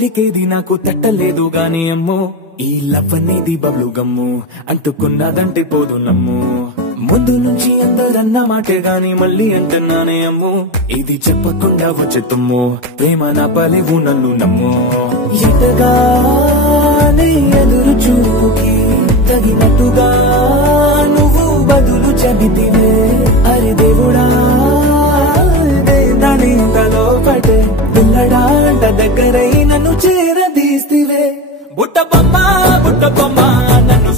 పోలికేది నాకు తట్టలేదు గాని అమ్మో ఈ లవ్ అనేది బబ్లు గమ్ము అంటుకున్నదంటే పోదు నమ్ము ముందు నుంచి అందరన్న మాటే గాని మళ్ళీ అంటున్నానే అమ్ము ఇది చెప్పకుండా వచ్చే తుమ్ము ప్రేమ నా పలేవు నన్ను నమ్ము ఎటగానే ఎదురు చూకి తగినట్టుగా నువ్వు బదులు చెబితివే అరే దేవుడా దాని తలో పటే పిల్లడాంట దగ్గరై నన్ను చేరదీస్తివే బుట్ట బొమ్మ నన్ను